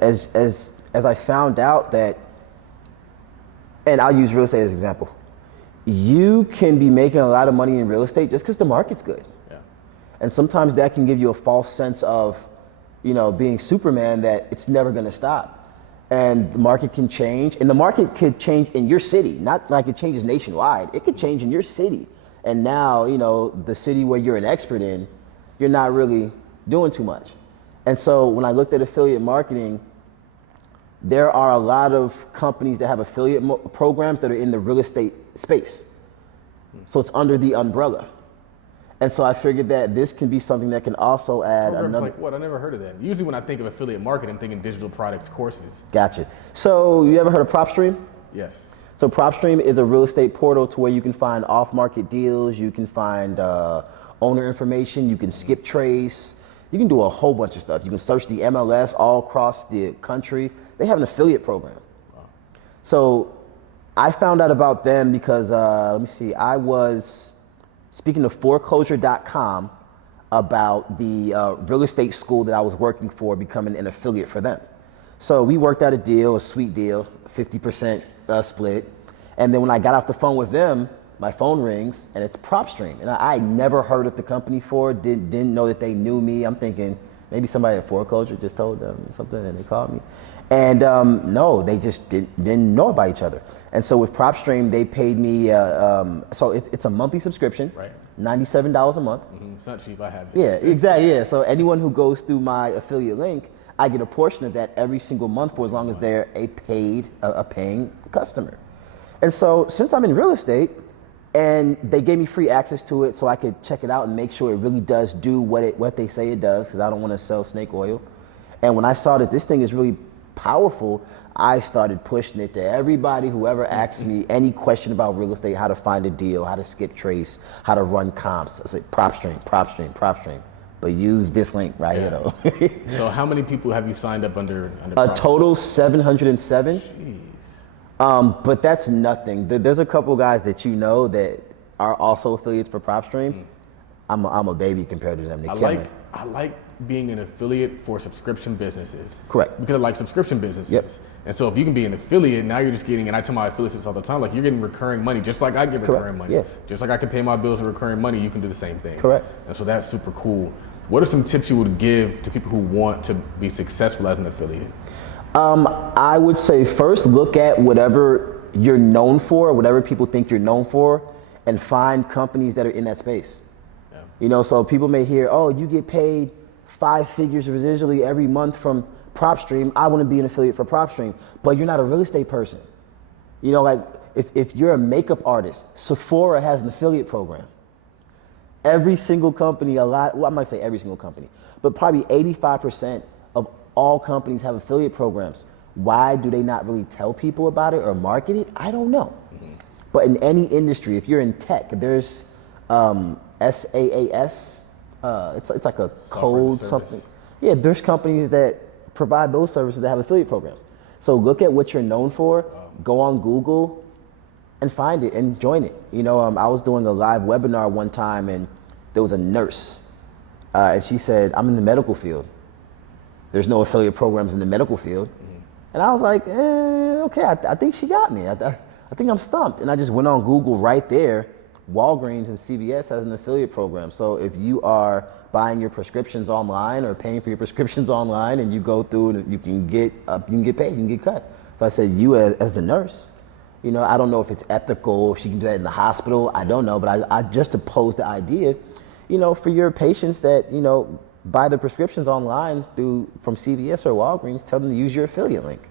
I found out that, and I'll use real estate as an example, you can be making a lot of money in real estate just because the market's good. Yeah. And sometimes that can give you a false sense of, being Superman, that it's never going to stop. And the market can change, and the market could change in your city, not like it changes nationwide. It could change in your city. And now, the city where you're an expert in, you're not really doing too much. And so when I looked at affiliate marketing, there are a lot of companies that have affiliate programs that are in the real estate space. So it's under the umbrella. And so I figured that this can be something that can also add Programs another... like what? I never heard of that. Usually when I think of affiliate marketing, I'm thinking digital products courses. Gotcha. So you ever heard of PropStream? Yes. So PropStream is a real estate portal to where you can find off-market deals, you can find owner information, you can skip trace, you can do a whole bunch of stuff. You can search the MLS all across the country. They have an affiliate program. Wow. So I found out about them because, I was speaking to foreclosure.com about the real estate school that I was working for, becoming an affiliate for them. So we worked out a deal, a sweet deal, 50% split. And then when I got off the phone with them, my phone rings and it's PropStream. And I never heard of the company before, didn't know that they knew me. I'm thinking maybe somebody at Foreclosure just told them something and they called me. And no, they just didn't know about each other. And so with PropStream, they paid me, so it's a monthly subscription, right? $97 a month. Mm-hmm. It's not cheap, I have it. Yeah, exactly, yeah. So anyone who goes through my affiliate link, I get a portion of that every single month for as long as they're a paying customer. And so since I'm in real estate, and they gave me free access to it so I could check it out and make sure it really does do what they say it does, because I don't want to sell snake oil. And when I saw that this thing is really powerful, I started pushing it to everybody, whoever asks me any question about real estate, how to find a deal, how to skip trace, how to run comps. I said, PropStream. But use this link right here though. So how many people have you signed up under A total 707. Jeez. But that's nothing. There's a couple guys that that are also affiliates for PropStream. I'm a baby compared to them. I like being an affiliate for subscription businesses. Correct. Because I like subscription businesses. Yep. And so if you can be an affiliate, now you're just getting, and I tell my affiliates this all the time, like you're getting recurring money, just like I get recurring money. Yeah. Just like I can pay my bills with recurring money, you can do the same thing. Correct. And so that's super cool. What are some tips you would give to people who want to be successful as an affiliate? I would say first look at whatever you're known for, whatever people think you're known for, and find companies that are in that space. Yeah. So people may hear, oh, you get paid 5 figures residually every month from PropStream. I want to be an affiliate for PropStream, but you're not a real estate person. Like if you're a makeup artist, Sephora has an affiliate program. Every single company, I'm not gonna say every single company, but probably 85% of all companies have affiliate programs. Why do they not really tell people about it or market it? I don't know. Mm-hmm. But in any industry, if you're in tech, there's SaaS. It's like a code something. Yeah, there's companies that provide those services that have affiliate programs. So look at what you're known for, go on Google and find it and join it. I was doing a live webinar one time and there was a nurse and she said, I'm in the medical field. There's no affiliate programs in the medical field. Mm-hmm. And I was like, okay, I think she got me. I think I'm stumped. And I just went on Google right there. Walgreens and CVS has an affiliate program. So if you are buying your prescriptions online or paying for your prescriptions online, and you go through and you can get paid, you can get cut. So I said, you as the nurse, you know, I don't know if it's ethical, if she can do that in the hospital, I don't know, but I just opposed the idea, you know, for your patients that, you know, buy the prescriptions online from CVS or Walgreens, tell them to use your affiliate link.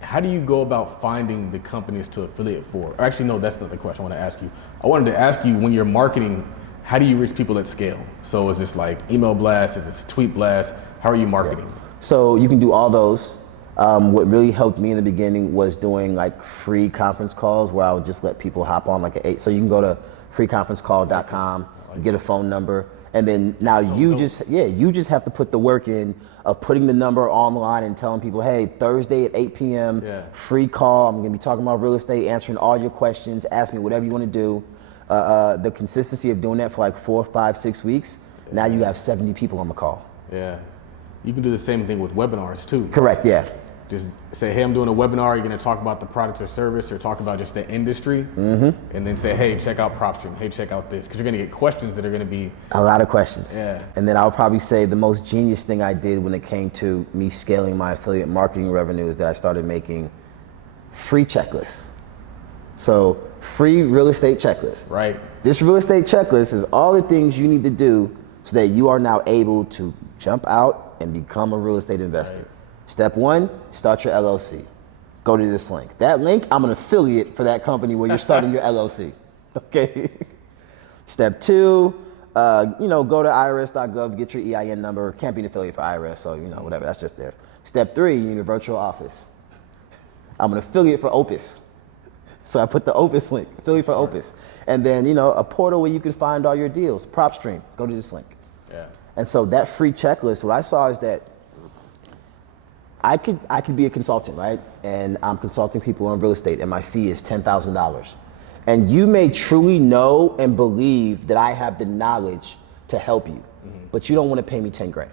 How do you go about finding the companies to affiliate for? Or actually, no, that's not the question I want to ask you. I wanted to ask you, when you're marketing, how do you reach people at scale? So is this like email blasts, is this tweet blasts? How are you marketing? Yeah. So you can do all those. What really helped me in the beginning was doing like free conference calls where I would just let people hop on so you can go to freeconferencecall.com, get a phone number, and then now you just have to put the work in of putting the number online and telling people, hey, Thursday at 8 p.m., free call. I'm gonna be talking about real estate, answering all your questions, ask me whatever you wanna do. The consistency of doing that for like 4, 5, 6 weeks, now you have 70 people on the call. Yeah. You can do the same thing with webinars too. Correct, yeah. Just say, hey, I'm doing a webinar. You're going to talk about the product or service, or talk about just the industry, and then say, hey, check out PropStream. Hey, check out this, because you're going to get questions that are going to be a lot of questions. Yeah. And then I'll probably say the most genius thing I did when it came to me scaling my affiliate marketing revenue is that I started making free checklists. So free real estate checklist. Right. This real estate checklist is all the things you need to do so that you are now able to jump out and become a real estate investor. Right. Step 1, start your LLC. Go to this link. That link, I'm an affiliate for that company where you're starting your LLC. Okay. Step 2, go to irs.gov, get your EIN number. Can't be an affiliate for IRS, so whatever. That's just there. Step 3, you need a virtual office. I'm an affiliate for Opus, so I put the Opus link. Affiliate for Opus, and then a portal where you can find all your deals. PropStream. Go to this link. Yeah. And so that free checklist, what I saw is that I could be a consultant, right? And I'm consulting people on real estate, and my fee is $10,000. And you may truly know and believe that I have the knowledge to help you, but you don't want to pay me 10 grand.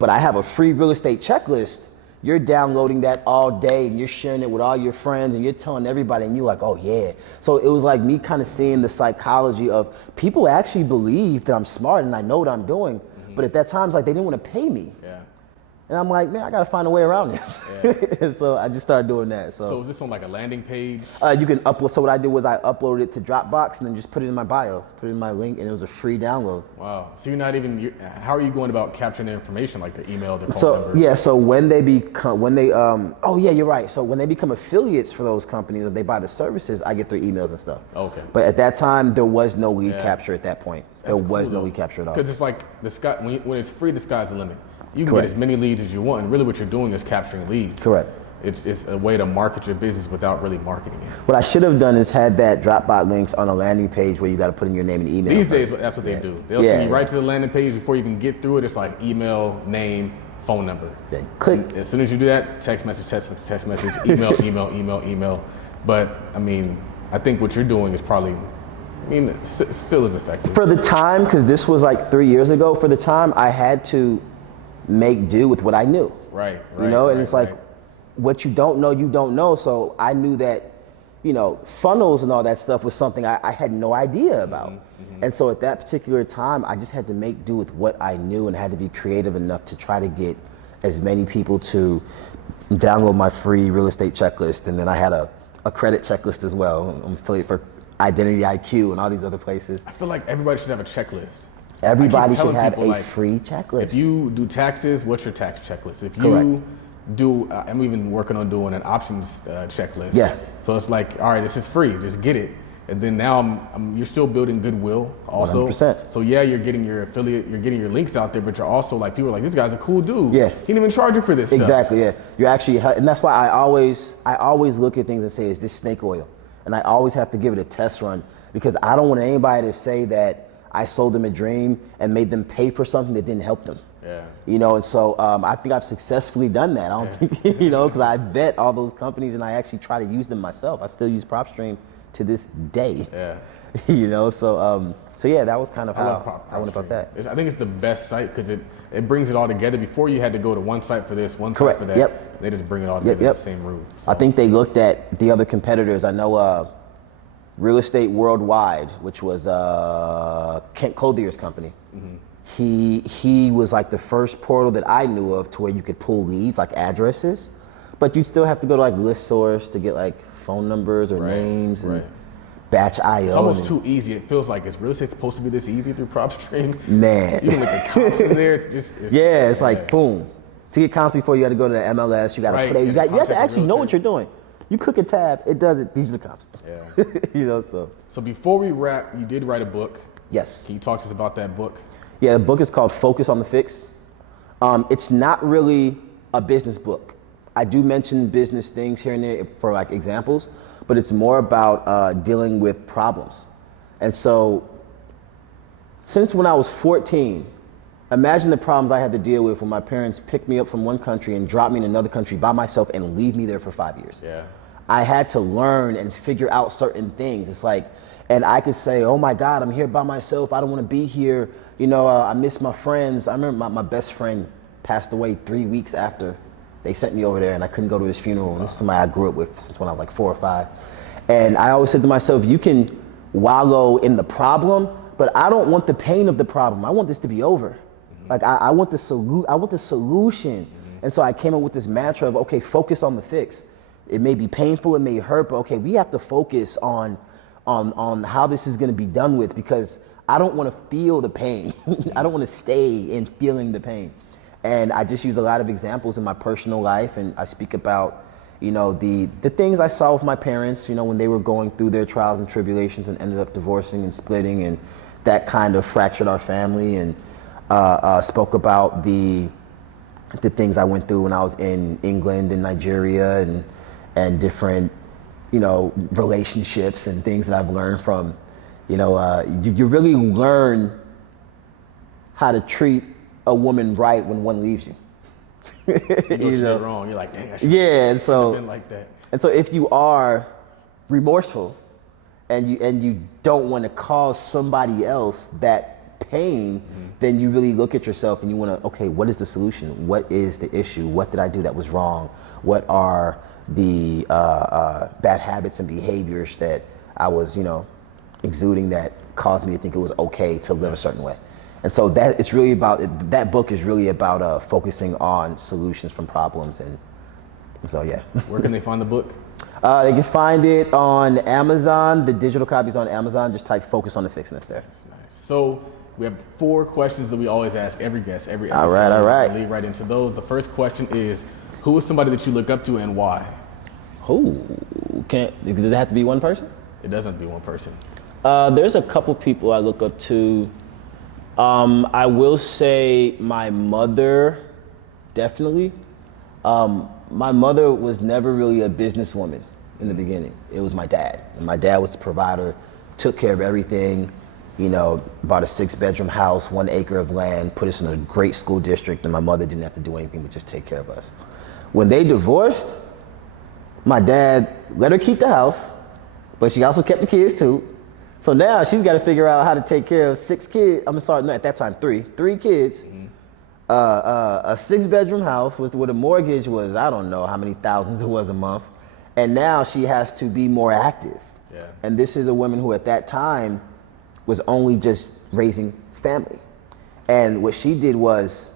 But I have a free real estate checklist. You're downloading that all day, and you're sharing it with all your friends, and you're telling everybody, and you're like, oh yeah. So it was like me kind of seeing the psychology of people actually believe that I'm smart and I know what I'm doing, but at that time, it's like they didn't want to pay me. Yeah. And I'm like, man, I gotta find a way around this. Yeah. And so I just started doing that. So is this on like a landing page? You can upload. So what I did was I uploaded it to Dropbox and then just put it in my bio, put it in my link, and it was a free download. Wow. So you're not even. How are you going about capturing the information, like the email, the phone number? Yeah. So when they you're right. So when they become affiliates for those companies, or they buy the services, I get their emails and stuff. Okay. But at that time, there was no lead capture at that point. That's there was no lead capture at all. Because it's like the sky. When it's free, the sky's the limit. You can Correct. get as many leads as you want, and really what you're doing is capturing leads. Correct. It's a way to market your business without really marketing it. What I should have done is had that Dropbox links on a landing page where you got to put in your name and email. These days, that's what they do. They'll send you right to the landing page before you even get through it. It's like email, name, phone number. Then click. And as soon as you do that, text message, email. But I mean, I think what you're doing is probably, still is effective. For the time, because this was like 3 years ago, for the time I had to make do with what I knew. Right. And it's like, what you don't know. So I knew that, funnels and all that stuff was something I had no idea about. And so at that particular time, I just had to make do with what I knew and had to be creative enough to try to get as many people to download my free real estate checklist. And then I had a credit checklist as well. I'm affiliate for Identity IQ and all these other places. I feel like everybody should have a checklist. Everybody should have a free checklist. If you do taxes, what's your tax checklist? If you do, I'm even working on doing an options checklist. Yeah. So it's like, all right, this is free, just get it. And then now you're still building goodwill also. 100%. So yeah, you're getting your affiliate, you're getting your links out there, but you're also like, people are like, this guy's a cool dude. Yeah. He didn't even charge you for this stuff. Exactly, yeah. You're actually, and that's why I always look at things and say, is this snake oil? And I always have to give it a test run because I don't want anybody to say that I sold them a dream and made them pay for something that didn't help them. Yeah. And so I think I've successfully done that. I don't think, because I vet all those companies and I actually try to use them myself. I still use PropStream to this day. Yeah. So yeah, that was kind of how I went about that. I think it's the best site because it brings it all together. Before you had to go to one site for this, one Correct. site for that. Yep. They just bring it all together in the same room. So. I think they looked at the other competitors. I know Real Estate Worldwide, which was Kent Clothier's company. He was like the first portal that I knew of to where you could pull leads, like addresses, but you'd still have to go to like ListSource to get like phone numbers or names and batch IO. It's almost too easy. It feels like, is real estate supposed to be this easy through PropStream? Man. You can look at comps in there. It's like boom. To get comps before you had to go to the MLS, you got to put you have to actually know what you're doing. You click a tab, it does it. These are the comps. Yeah. You know, so. So before we wrap, you did write a book. Yes. Can you talk to us about that book? Yeah, the book is called Focus on the Fix. It's not really a business book. I do mention business things here and there for like examples, but it's more about dealing with problems. And so, since when I was 14, imagine the problems I had to deal with when my parents picked me up from one country and dropped me in another country by myself and leave me there for 5 years. Yeah. I had to learn and figure out certain things. It's like, and I could say, oh my God, I'm here by myself. I don't want to be here. You know, I miss my friends. I remember my best friend passed away 3 weeks after they sent me over there, and I couldn't go to his funeral. And this is somebody I grew up with since when I was like 4 or 5. And I always said to myself, you can wallow in the problem, but I don't want the pain of the problem. I want this to be over. Like I want the solution. And so I came up with this mantra of, okay, focus on the fix. It may be painful, it may hurt, but okay, we have to focus on how this is gonna be done with, because I don't wanna feel the pain. I don't wanna stay in feeling the pain. And I just use a lot of examples in my personal life, and I speak about, you know, the things I saw with my parents, you know, when they were going through their trials and tribulations and ended up divorcing and splitting, and that kind of fractured our family, and spoke about the things I went through when I was in England and Nigeria, and different, you know, relationships and things that I've learned from, you know, you really learn how to treat a woman right when one leaves you. You know, wrong. You're like, dang, I should and so have been like that. And so if you are remorseful and you don't want to cause somebody else that pain, then you really look at yourself and you want to, okay, what is the solution? What is the issue? What did I do that was wrong? What are the bad habits and behaviors that I was, you know, exuding that caused me to think it was okay to live a certain way? And so that it's really about, that book is really about focusing on solutions from problems. And so, yeah. Where can they find the book? They can find it on Amazon. The digital copy is on Amazon. Just type Focus on the Fix and it's there. Nice. So we have 4 questions that we always ask every guest, every episode. All right. We'll lead right into those. The first question is, who is somebody that you look up to and why? Does it have to be one person? It doesn't have to be one person. There's a couple people I look up to. I will say my mother, definitely. My mother was never really a businesswoman in the beginning. It was my dad. And my dad was the provider, took care of everything, you know, bought a 6-bedroom house, 1 acre of land, put us in a great school district, and my mother didn't have to do anything but just take care of us. When they divorced, my dad let her keep the house, but she also kept the kids too. So now she's got to figure out how to take care of 6 kids. At that time, 3 kids, a 6-bedroom house with a mortgage was, I don't know how many thousands it was a month. And now she has to be more active. Yeah. And this is a woman who at that time was only just raising family. And what she did was,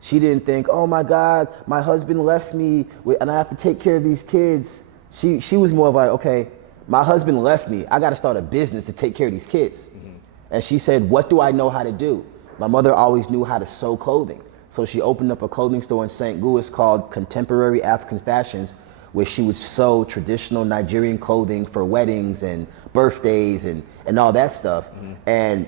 she didn't think, oh my God, my husband left me and I have to take care of these kids. She was more of like, okay, my husband left me. I got to start a business to take care of these kids. And she said, what do I know how to do? My mother always knew how to sew clothing. So she opened up a clothing store in St. Louis called Contemporary African Fashions, where she would sew traditional Nigerian clothing for weddings and birthdays and all that stuff. And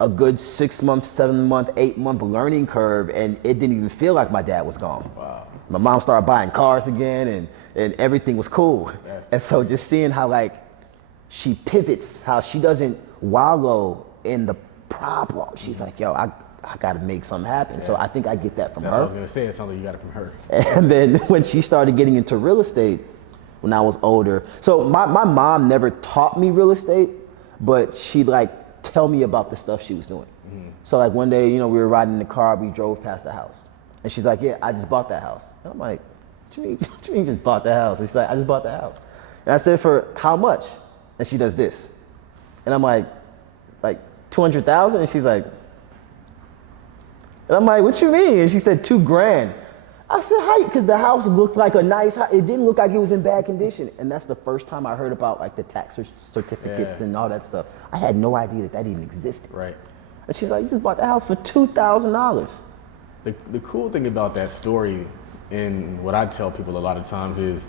a good 6 month, 7 month, 8 month learning curve, and it didn't even feel like my dad was gone. Wow. My mom started buying cars again, and everything was cool. Yes. And so just seeing how like she pivots, how she doesn't wallow in the problem. She's like, yo, I got to make something happen. Yeah. So I think I get that from her. That's what I was going to say. It sounds like you got it from her. And then when she started getting into real estate when I was older. So my mom never taught me real estate, but she like tell me about the stuff she was doing. So like one day, we were riding in the car, we drove past the house. And she's like, yeah, I just bought that house. And I'm like, what you mean you just bought the house? And she's like, I just bought the house. And I said, for how much? And she does this. And I'm like 200,000? And she's like, and I'm like, what you mean? And she said, $2,000. I said, how? Because the house looked like a nice house. It didn't look like it was in bad condition. And that's the first time I heard about like the tax certificates and all that stuff. I had no idea that even existed. Right. And she's like, you just bought the house for $2,000. The cool thing about that story, and what I tell people a lot of times, is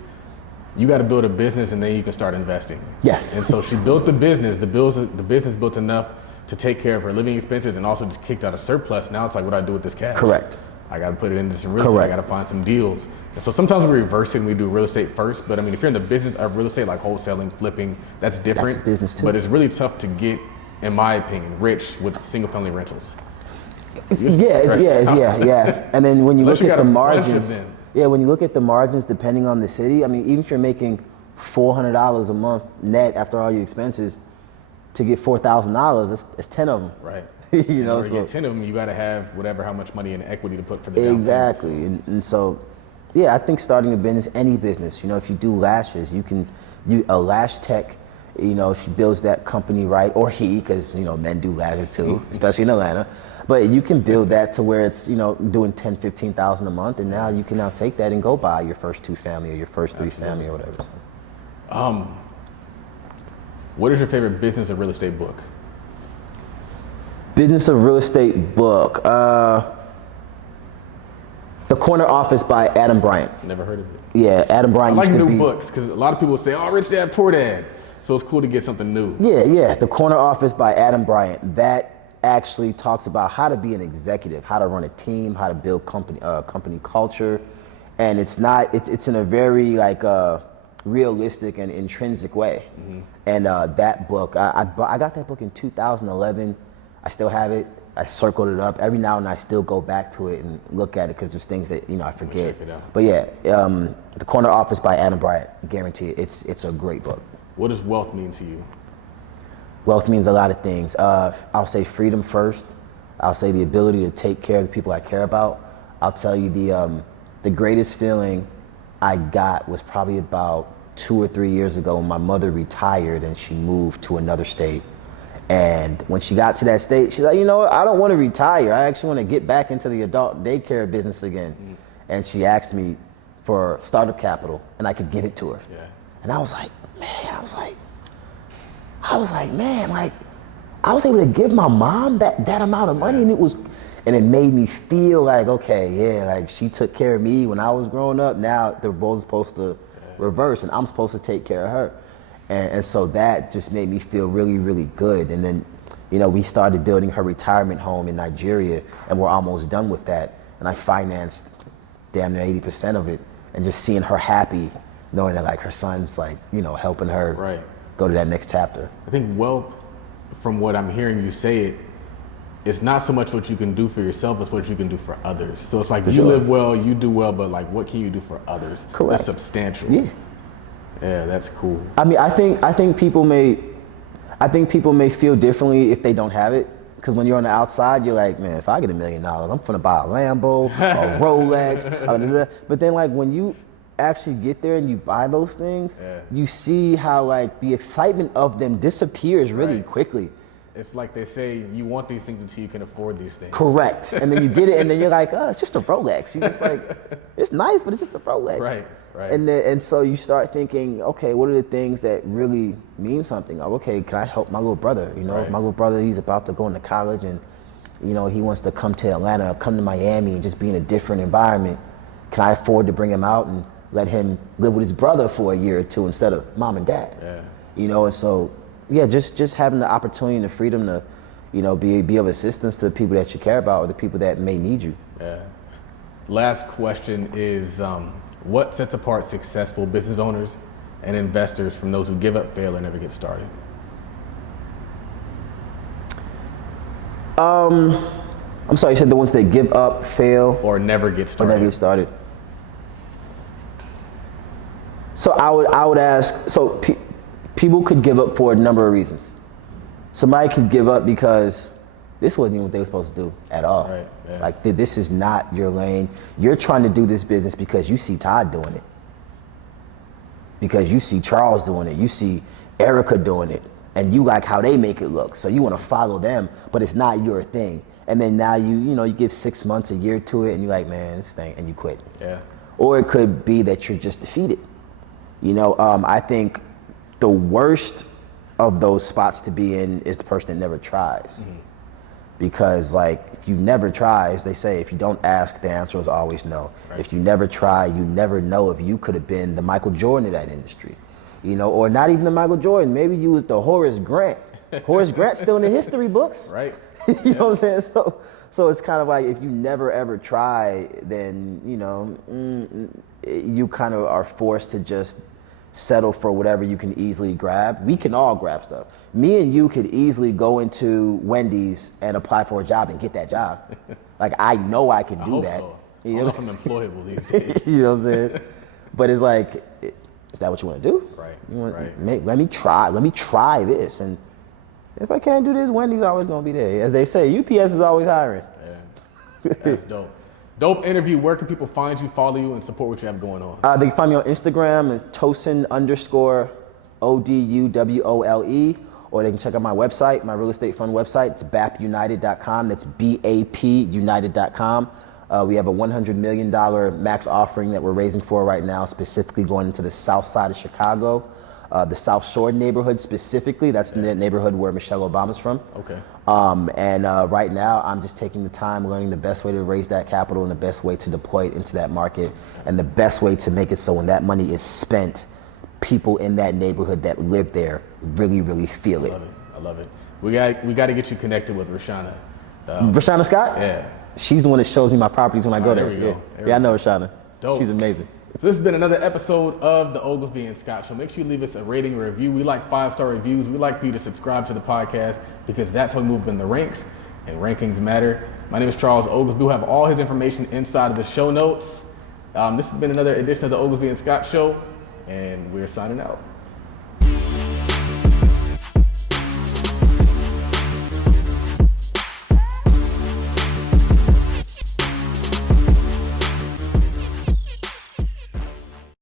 you got to build a business and then you can start investing. Yeah. And so she built the business. The business built enough to take care of her living expenses and also just kicked out a surplus. Now it's like, what do I do with this cash? Correct. I got to put it into some real estate. I got to find some deals. And so sometimes we reverse it and we do real estate first. But I mean, if you're in the business of real estate, like wholesaling, flipping, that's different. That's business too. But it's really tough to get, in my opinion, rich with single family rentals. Yeah. And then when you look at the margins, when you look at the margins, depending on the city, I mean, even if you're making $400 a month net after all your expenses, to get $4,000, that's 10 of them. Right. You know, to get 10 of them, you got to have how much money in equity to put for the down exactly. payment. And so, yeah, I think starting a business, any business, if you do lashes, a lash tech, she builds that company right, or he, because men do lashes too, especially in Atlanta. But you can build that to where it's doing $10,000, $15,000 a month, and now you can now take that and go buy your first 2 family or your first 3 family or whatever. What is your favorite business or real estate book? Business of Real Estate book. The Corner Office by Adam Bryant. Never heard of it. Yeah, Adam Bryant I like used to new be, books because a lot of people say, oh, Rich Dad, Poor Dad. So it's cool to get something new. Yeah. The Corner Office by Adam Bryant. That actually talks about how to be an executive, how to run a team, how to build company culture. And it's in a very realistic and intrinsic way. And that book, I got that book in 2011. I still have it. I circled it up. Every now and then I still go back to it and look at it because there's things that I forget. But yeah, The Corner Office by Adam Bryant. Guarantee it. It's a great book. What does wealth mean to you? Wealth means a lot of things. I'll say freedom first. I'll say the ability to take care of the people I care about. I'll tell you the greatest feeling I got was probably about 2 or 3 years ago when my mother retired and she moved to another state. And when she got to that state, she's like, I don't want to retire. I actually want to get back into the adult daycare business again. And she asked me for startup capital and I could give it to her. Yeah. And I was like, man, I was able to give my mom that amount of money, and it made me feel like, okay, yeah, she took care of me when I was growing up. Now the roles are supposed to reverse, and I'm supposed to take care of her. And so that just made me feel really, really good. And then, we started building her retirement home in Nigeria, and we're almost done with that. And I financed damn near 80% of it, and just seeing her happy, knowing that her son's helping her go to that next chapter. I think wealth, from what I'm hearing you say it's not so much what you can do for yourself, it's what you can do for others. So it's you live well, you do well, but what can you do for others? Correct. That's substantial. Yeah, that's cool. I mean, I think people may feel differently if they don't have it. Because when you're on the outside, you're like, man, if I get $1 million, I'm gonna buy a Lambo, a Rolex. But then when you actually get there and you buy those things, you see how the excitement of them disappears really quickly. It's like they say, you want these things until you can afford these things. Correct. And then you get it, and then you're like, oh, it's just a Rolex. You're just it's nice, but it's just a Rolex. Right. And so you start thinking, okay, what are the things that really mean something? Okay, can I help my little brother? If my little brother, he's about to go into college, and he wants to come to Atlanta, or come to Miami, and just be in a different environment. Can I afford to bring him out and let him live with his brother for a year or two instead of mom and dad? And so. Yeah, just having the opportunity and the freedom to, be of assistance to the people that you care about or the people that may need you. Yeah. Last question is, what sets apart successful business owners and investors from those who give up, fail, and never get started? I'm sorry, you said the ones that give up, fail, or never get started. So I would ask, people could give up for a number of reasons. somebody can give up because this wasn't even what they were supposed to do at all. Right, yeah. Like this is not your lane. You're trying to do this business because you see Todd doing it. Because you see Charles doing it. You see Erica doing it. And you like how they make it look. So you want to follow them, but it's not your thing. And then now you give 6 months, a year to it, and you're like, man, this thing, and you quit. Yeah. Or it could be that you're just defeated. I think the worst of those spots to be in is the person that never tries. Mm-hmm. Because like, if you never try, as they say, if you don't ask, the answer is always no. Right. If you never try, you never know if you could have been the Michael Jordan of that industry. Or not even the Michael Jordan. Maybe you was the Horace Grant. Horace Grant's still in the history books. Right. You know what I'm saying? So it's kind of like, if you never ever try, then, you kind of are forced to just settle for whatever you can easily grab. We can all grab stuff. Me and you could easily go into Wendy's and apply for a job and get that job. Like, I know I can do that. So. I'm unemployable these days. You know what I'm saying? But it's like, is that what you want to do? Right. Let me try this. And if I can't do this, Wendy's always going to be there. As they say, UPS is always hiring. Yeah, that's dope. Dope interview. Where can people find you, follow you, and support what you have going on? They can find me on Instagram. It's Tosin _Oduwole. Or they can check out my website, my real estate fund website. It's bapunited.com. That's BAPunited.com. We have a $100 million max offering that we're raising for right now, specifically going into the south side of Chicago, the South Shore neighborhood specifically. That's the neighborhood where Michelle Obama's from. Okay. Right now, I'm just taking the time, learning the best way to raise that capital and the best way to deploy it into that market, and the best way to make it so when that money is spent, people in that neighborhood that live there really, really feel it. I love it. We got to get you connected with Rashana. Rashana Scott? Yeah. She's the one that shows me my properties when I go there. There we go. I know Rashana. Dope. She's amazing. So this has been another episode of the Oglesby and Scott Show. Make sure you leave us a rating or review. We like 5-star reviews. We like for you to subscribe to the podcast because that's how we move in the ranks, and rankings matter. My name is Charles Oglesby. We'll have all his information inside of the show notes. This has been another edition of the Oglesby and Scott Show, and we're signing out.